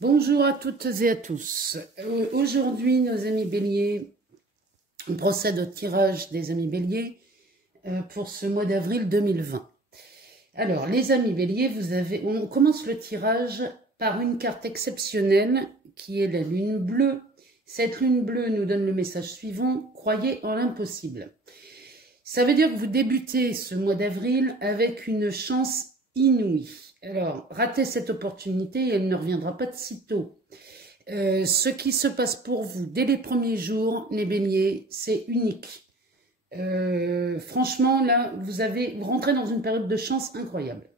Bonjour à toutes et à tous. Aujourd'hui, nos amis béliers, on procède au tirage des amis béliers pour ce mois d'avril 2020. Alors, les amis béliers, on commence le tirage par une carte exceptionnelle qui est la lune bleue. Cette lune bleue nous donne le message suivant: croyez en l'impossible. Ça veut dire que vous débutez ce mois d'avril avec une chance inouïe. Alors, ratez cette opportunité et elle ne reviendra pas de sitôt. Ce qui se passe pour vous dès les premiers jours, les béliers, c'est unique. Franchement, là, vous rentrez dans une période de chance incroyable.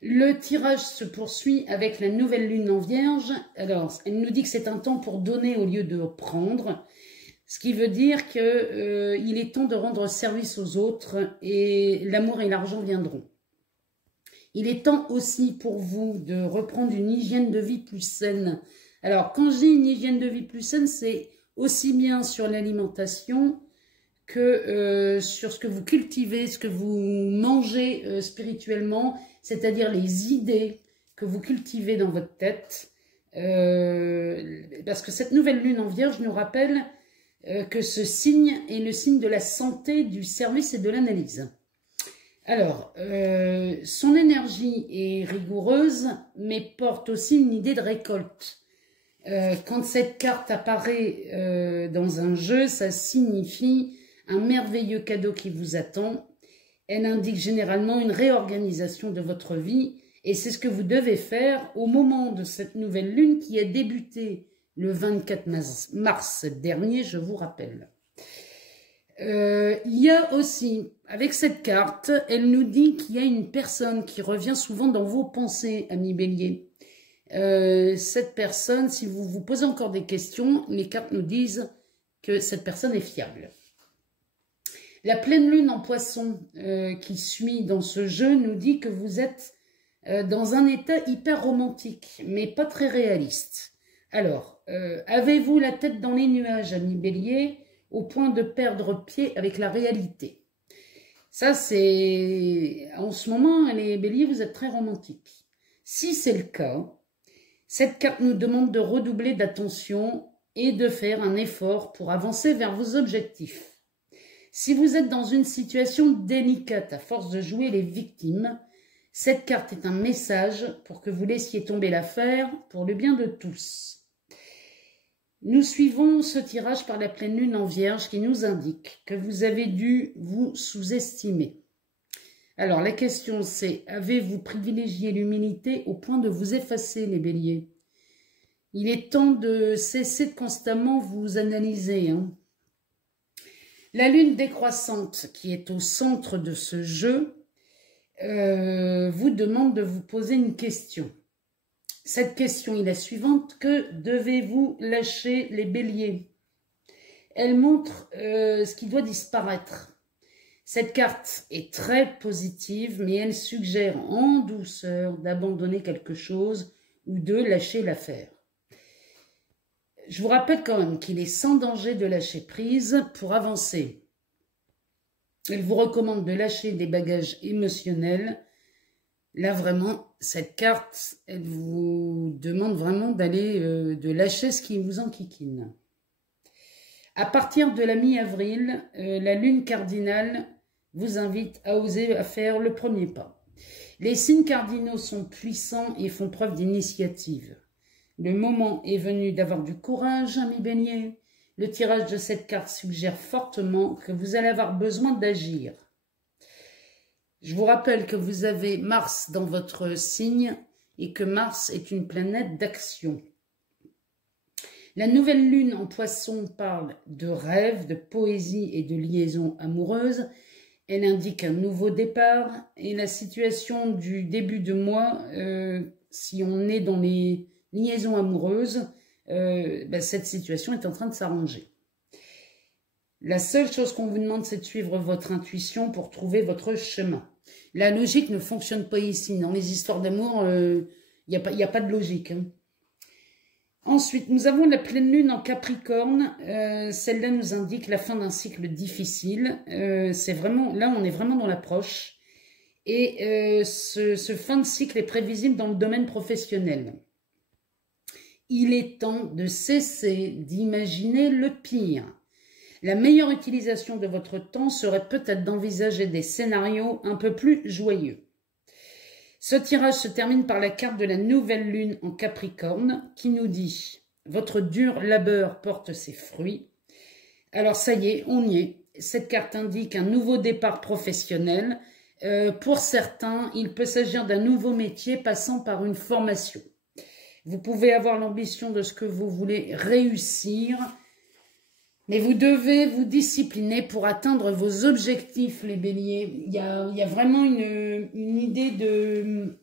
Le tirage se poursuit avec la nouvelle lune en vierge. Alors, elle nous dit que c'est un temps pour donner au lieu de prendre. Ce qui veut dire qu'il est temps de rendre service aux autres et l'amour et l'argent viendront. Il est temps aussi pour vous de reprendre une hygiène de vie plus saine. Alors, quand je dis une hygiène de vie plus saine, c'est aussi bien sur l'alimentation que sur ce que vous cultivez, ce que vous mangez spirituellement, c'est-à-dire les idées que vous cultivez dans votre tête. Parce que cette nouvelle lune en vierge nous rappelle que ce signe est le signe de la santé, du service et de l'analyse. Alors, son énergie est rigoureuse, mais porte aussi une idée de récolte. Quand cette carte apparaît dans un jeu, ça signifie un merveilleux cadeau qui vous attend. Elle indique généralement une réorganisation de votre vie, et c'est ce que vous devez faire au moment de cette nouvelle lune qui a débuté le 24 mars dernier, je vous rappelle. Il y a aussi, avec cette carte, elle nous dit qu'il y a une personne qui revient souvent dans vos pensées, amis béliers. Cette personne, si vous vous posez encore des questions, les cartes nous disent que cette personne est fiable. La pleine lune en poisson qui suit dans ce jeu nous dit que vous êtes dans un état hyper romantique, mais pas très réaliste. Alors, avez-vous la tête dans les nuages, amis béliers, au point de perdre pied avec la réalité? Ça, c'est... En ce moment, les béliers, vous êtes très romantiques. Si c'est le cas, cette carte nous demande de redoubler d'attention et de faire un effort pour avancer vers vos objectifs. Si vous êtes dans une situation délicate à force de jouer les victimes, cette carte est un message pour que vous laissiez tomber l'affaire pour le bien de tous. Nous suivons ce tirage par la pleine lune en vierge qui nous indique que vous avez dû vous sous-estimer. Alors la question c'est, avez-vous privilégié l'humilité au point de vous effacer, les béliers? Il est temps de cesser de constamment vous analyser. La lune décroissante qui est au centre de ce jeu vous demande de vous poser une question. Cette question est la suivante: que devez-vous lâcher, les béliers? Elle montre ce qui doit disparaître. Cette carte est très positive, mais elle suggère en douceur d'abandonner quelque chose ou de lâcher l'affaire. Je vous rappelle quand même qu'il est sans danger de lâcher prise pour avancer. Elle vous recommande de lâcher des bagages émotionnels. Là, vraiment, cette carte, elle vous demande vraiment de lâcher ce qui vous enquiquine. À partir de la mi-avril, la lune cardinale vous invite à oser faire le premier pas. Les signes cardinaux sont puissants et font preuve d'initiative. Le moment est venu d'avoir du courage, amis béliers. Le tirage de cette carte suggère fortement que vous allez avoir besoin d'agir. Je vous rappelle que vous avez Mars dans votre signe et que Mars est une planète d'action. La nouvelle lune en poisson parle de rêve, de poésie et de liaison amoureuse. Elle indique un nouveau départ et la situation du début de mois, si on est dans les liaisons amoureuses, cette situation est en train de s'arranger. La seule chose qu'on vous demande, c'est de suivre votre intuition pour trouver votre chemin. La logique ne fonctionne pas ici. Dans les histoires d'amour, il n'y a pas de logique. Ensuite, nous avons la pleine lune en Capricorne. Celle-là nous indique la fin d'un cycle difficile. Là, on est vraiment dans l'approche. Et ce fin de cycle est prévisible dans le domaine professionnel. Il est temps de cesser d'imaginer le pire. La meilleure utilisation de votre temps serait peut-être d'envisager des scénarios un peu plus joyeux. Ce tirage se termine par la carte de la nouvelle lune en Capricorne qui nous dit « Votre dur labeur porte ses fruits ». Alors ça y est, on y est. Cette carte indique un nouveau départ professionnel. Pour certains, il peut s'agir d'un nouveau métier passant par une formation. Vous pouvez avoir l'ambition de ce que vous voulez réussir, mais vous devez vous discipliner pour atteindre vos objectifs, les béliers. Il y a vraiment une idée de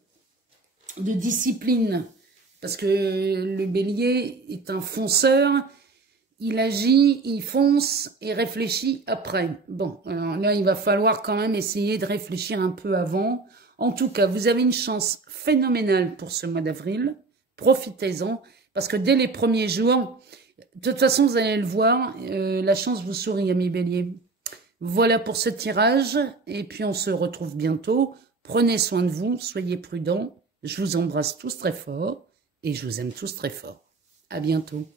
discipline, parce que le bélier est un fonceur, il agit, il fonce et réfléchit après. Bon, alors là, il va falloir quand même essayer de réfléchir un peu avant. En tout cas, vous avez une chance phénoménale pour ce mois d'avril. Profitez-en, parce que dès les premiers jours, de toute façon, vous allez le voir, la chance vous sourit, amis béliers. Voilà pour ce tirage, et puis on se retrouve bientôt. Prenez soin de vous, soyez prudents. Je vous embrasse tous très fort, et je vous aime tous très fort. À bientôt.